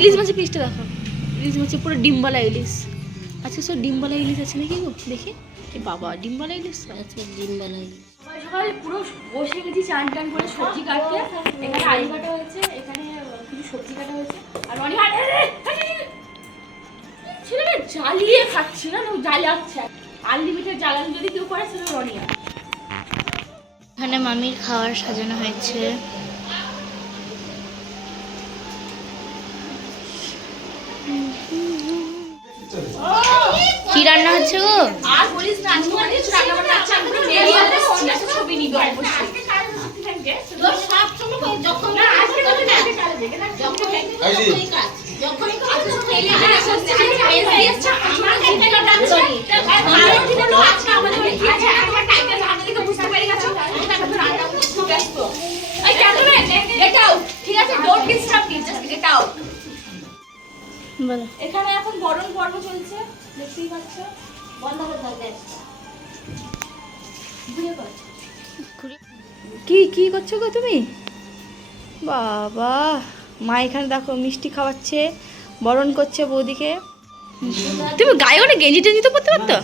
ইলিশ মাছের পিসটা দেখো, ইলিশ মাছের পুরো ডিমবালা ইলিশ। আচ্ছা সব ডিমবালা ইলিশ আছে নাকি গো দেখি। এ বাবা ডিমবালা ইলিশ আছে, ডিমবালা ইলিশ। সকাল সকাল পুরো বসে গেছি চান টান করে সবজি কাটতে। এখানে আলু কাটা হয়েছে, এখানে কিছু সবজি কাটা হয়েছে। আর রনি ছেলেটা জ্বালিয়ে খাচ্ছি না, জ্বালাচ্ছে। আনলিমিটেড জ্বালানি যদি কেউ করে সেটা রনি। এখানে মামির খাবার সাজানো হয়েছে। কি রান্না হচ্ছে গো? আর বলিস না, আজকে মানে রান্না বান্না আছে। আমি তো রেডি হতে ফোনে ছবি নিব অবশ্যই। তো সব সময় যখন না আজকে তো না যখনই কাজ যখনই কাজ ফেলে আসছে আমার একটা ডাক করি। আর ঠিক আছে আজকে আমাদের কি আছে আমার টাইমটা জানা থেকে বুঝতে পেরে গেছো। এটা তো রান্না করতে ব্যস্ত। এই ক্যামেরাম্যান গেট আউট। ঠিক আছে don't disturb me, just get out. বলো। এখানে এখন বরণ পর্ব চলছে, দেখতেই পাচ্ছ। বন্ধ করে দাও গ্যাসটা। কি কি করছো গো তুমি? বাবা মা এখানে দেখো মিষ্টি খাওয়াচ্ছে, বরণ করছে বৌদিকে। তুমি গায়ে ওটা গেঞ্জি টেঞ্জি তো পরতে পারতো।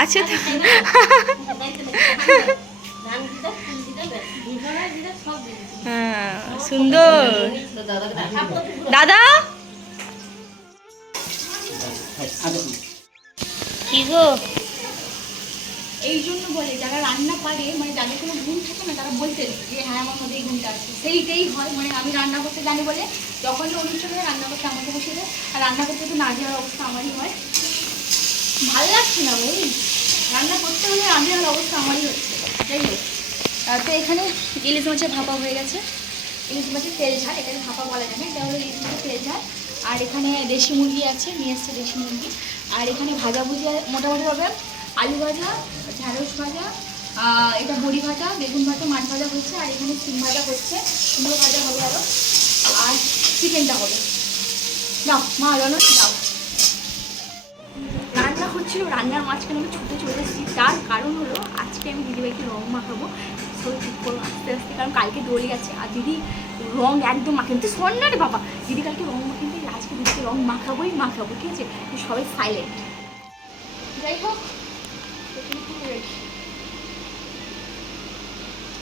আচ্ছা হ্যাঁ সুন্দর। দাদা কি গো? এই জন্য বলে যারা রান্না পারে, মানে যাদের কোনো গুণ থাকে না, তারা বলতে যে হ্যাঁ আমার মধ্যে এই গুণটা আছে। সেইটাই হয়, মানে আমি রান্না করতে জানি বলে যখন অনুষ্ঠানে রান্না করতে আমাকে বসে যায়। আর রান্না করতে তো না যাওয়ার অবস্থা আমারই হয়। ভালো লাগছে না ওই রান্না করতে হলে রান্নার অবস্থা আমারই হচ্ছে। যাই হোক, তো এখানে ইলিশ মাছের ভাপা হয়ে গেছে। ইলিশ মাছের তেল ঝাল, এখানে ভাপা বলা যাবে, এটা হলো ইলিশ মাছের তেল ঝাল। আর এখানে দেশি মুরগি আছে, নিয়ে এসছে দেশি মুরগি। আর এখানে ভাজা ভুজি মোটামুটি হবে, আলু ভাজা, ঢ্যাঁড়স ভাজা, এটা বড়ি ভাজা, বেগুন ভাজা, মাছ ভাজা হচ্ছে। আর এখানে সিম ভাজা হচ্ছে, কুমড়ো ভাজা হবে আরও। আর চিকেনটা হবে। দাও মা জানো দাও। রান্না হচ্ছিল, রান্নার মাঝখানে আমি ছুটে চলে এসেছি। তার কারণ হলো আজকে আমি দিদিভাইকে রং মাখাবো। সো ঠিক করবো আস্তে আস্তে, কারণ কালকে দোল গেছে আর দিদি রং একদম মাখেন। তুই শোন না রে বাবা, দিদি কালকে রং মাখেন, আজকে দিদিকে রং মাখাবোই মাখাবো, ঠিক আছে? সবাই সাইলেন্ট। যাই হোক,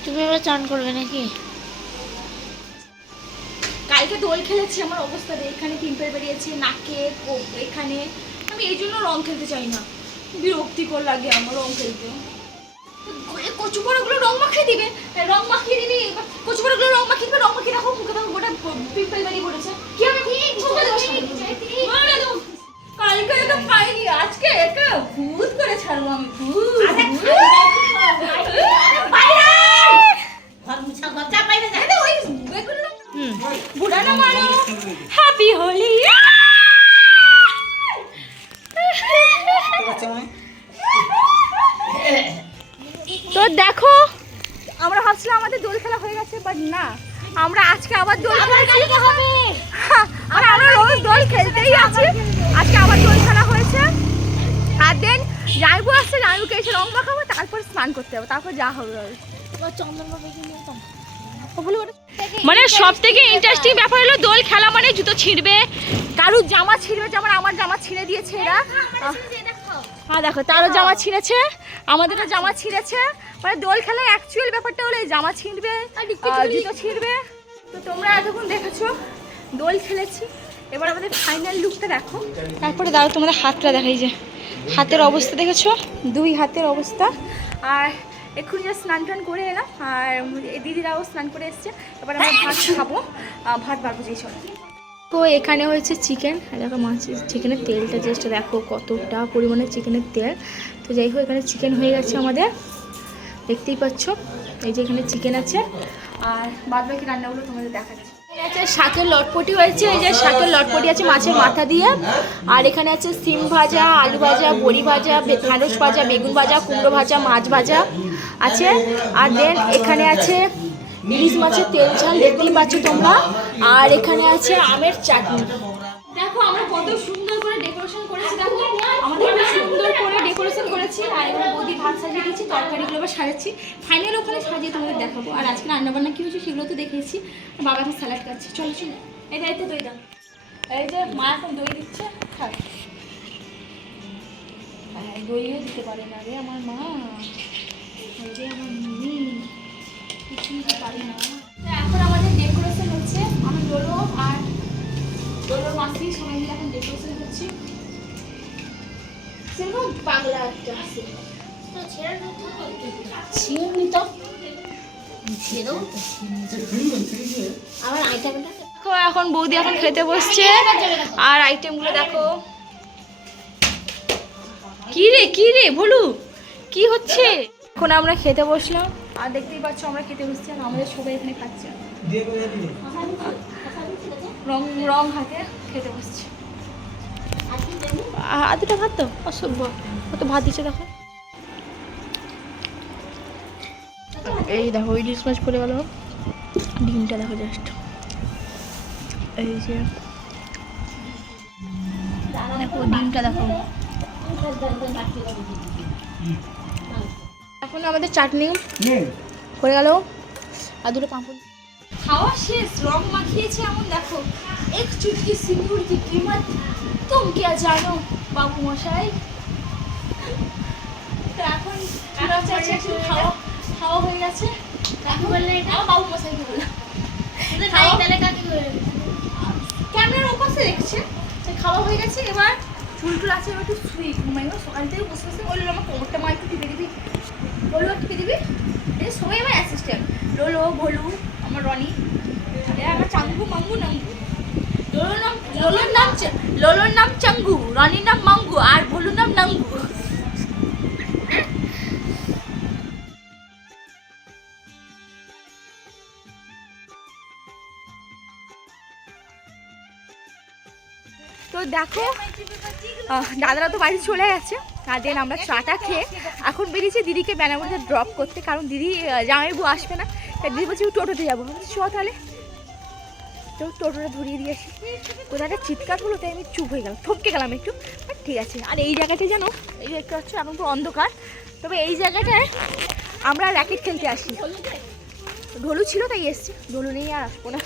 তুমি এবার চান করবে নাকি? কালকে দোল খেলেছি, আমার অবস্থা এখানে পিম্পল বেরিয়েছে নাকে, এখানে। আমি এই জন্য রং খেলতে চাই না, বিরক্তিকর লাগে আমার রং খেলতে। কচু বড়গুলো রং মাখিয়ে দিবে, রং মাখিয়ে দিবি, কচু বড়গুলো রং মাখিয়ে দিবে, রং মাখিয়ে রাখো, মুখে দেখো গোটা পিম্পল বেরিয়ে পড়েছে। কি হবে? কালকে তো খাইনি, আজকে একে ভূত করে ছাড়বো আমি। বুড়া না মানো, হ্যাপি হোলি। তো দেখো, আমরা ভাবছিলাম আমাদের দোল খেলা হয়ে গেছে, বাট না, আমরা আজকে আবার দোল খেলতে হবে। আর আমরা রোজ দোল খেলতেই আছি, আজকে আবার দোল খেলা হয়েছে। আর দেন জাইবু আসছে, জাইবুকে এসে রং মাখাবো, তারপর স্নান করতে হবে, তারপর যা হবে। মানে সব থেকে ইন্টারেস্টিং ব্যাপার হলো দোল খেলা মানে জুতো ছিঁড়বে, কারুর জামা ছিঁড়বে, যেমন আমার জামা ছিঁড়ে দিয়েছে এরা। হ্যাঁ দেখো, তারও জামা ছিঁড়েছে, আমাদেরও জামা ছিঁড়েছে। মানে দোল খেলার অ্যাকচুয়াল ব্যাপারটা হলো এই জামা ছিঁড়বে, জুতো ছিঁড়বে। তো তোমরা এতক্ষণ দেখেছো দোল খেলেছি, এবার আমাদের ফাইনাল লুকটা দেখো। তারপরে দাঁড়াও তোমাদের হাতটা দেখাই, যে হাতের অবস্থা দেখেছো, দুই হাতের অবস্থা। আর এক্ষুনি যা স্নান টান করে এলাম, আর দিদিরাও স্নান করে এসছে। এবার আমরা ভাত খাবো, ভাত বাড়বো যেই সব। তো এখানে হয়েছে চিকেন, দেখো মাছের চিকেনের তেলটা জাস্ট দেখো কতটা পরিমাণে চিকেনের তেল। তো যাই হোক, এখানে চিকেন হয়ে গেছে আমাদের, দেখতেই পাচ্ছ। এই যে এখানে চিকেন আছে, আর বাদ বাকি রান্নাগুলো তোমাদের দেখাচ্ছি। আছে শাকের লটপটি হয়েছে, এই যে শাকের লটপটি আছে মাছের মাথা দিয়ে। আর এখানে আছে সিম ভাজা, আলু ভাজা, বড়ি ভাজা, ঢ্যাঁড়স ভাজা, বেগুন ভাজা, কুমড়ো ভাজা, মাছ ভাজা আছে। আর দেন এখানে আছে ইলিশ মাছের তেল ঝাল, দেখতেই পাচ্ছ তোমরা। আর এখানে আছে আমের চাটনি। দেখো আমরা কত সুন্দর করে ডেকোরেশন করেছি, দেখো আমাদের খুব সুন্দর করে ডেকোরেশন করেছি। গেছি আর এবার বৌদি ভাত সাজিয়ে দিচ্ছি, তরকারিগুলো আবার সাজাচ্ছি। ফাইনাল ওখানে সাজিয়ে তোমাদের দেখাবো। আর আজকে রান্নাবান্না কী হয়েছে সেগুলো তো দেখেছি। বাবা এখন স্যালাড খাচ্ছে। চলো চলো, এই দায়িত্ব দই দাও। এই যে মা এখন দই দিচ্ছে, খাক। হ্যাঁ, দইও দিতে পারে না রে আমার মা, এই যে আমার মিনি কিছুই দিতে পারে না। তো এখন আমাদের ডেকোরেশন হচ্ছে, আমি ডোলো আর ডোলোর মাসি সবাই মিলে এখন ডেকোরেশন করছি। সেরকম পাগলা একটা তো ছেড়ে নিত এখন বৌদি এখন খেতে বসছে। আর আইটেমগুলো দেখো। কি রে ভলু, কি হচ্ছে? এখন আমরা খেতে বসলাম আর দেখতেই পাচ্ছ আমরা খেতে বসছি আর আমাদের সবাই এখানে খাচ্ছে রং হাতে খেতে বসছি। আর দুটো ভাত তো অসভ্য, কত ভাত দিচ্ছে দেখো। এই দেখো ইলিশ মাছ পড়ে গেল, ডিমটা দেখো জাস্ট, এই যে দেখো ডিমটা দেখো। এখন আমাদের চাটনি হয়ে গেল আর দুটো পাঁপড়। খাওয়া শেষ, রং মাখিয়েছে এমন দেখো, এক চুটকি সিঁদুর কি कीमत तुम क्या জানো বাবু মশাই। তো এখন খাওয়া হয়ে গেছে। বাবু মশাইকে বললাম ক্যামেরার ওপাশে দেখছে। খাওয়া হয়ে গেছে, এবার চুলটুল আছে, এবার একটু শুই ঘুমাইব। সকাল থেকে বসে বসে বললো আমার কোমরটা মা একটু টিপে দিবি, বললো টিপে দিবি। এই সবাই আমার অ্যাসিস্ট্যান্ট, লোলো ভলু আমার রনি, আমার চাঙ্গু মাঙ্গু নাঙ্গু। লোলোর নাম চাঙ্গু, রনির নাম মাঙ্গু আর ভলুর নাম নাঙ্গু। তো দেখো দাদারা তো বাড়ি চলে গেছে আর দেন আমরা চাটা খেয়ে এখন বেরিয়েছি দিদিকে বেনাপুরিতে ড্রপ করতে, কারণ দিদি জামাইবু আসবে না, তাই দিদি বলছি টোটোতে যাবো। চ তাহলে তো টোটোটা ধরিয়ে দিয়ে আসি। কোথাও একটা চিৎকার হলো তাই আমি চুপ হয়ে গেলাম, ঠপকে গেলাম একটু, বাট ঠিক আছে। আর এই জায়গাটা জানো, এই দেখতে পাচ্ছ এখন তো অন্ধকার, তবে এই জায়গাটায় আমরা র্যাকেট খেলতে আসি। ঢোলু ছিল তাই এসছি, ঢোলু নেই আর আসবো না।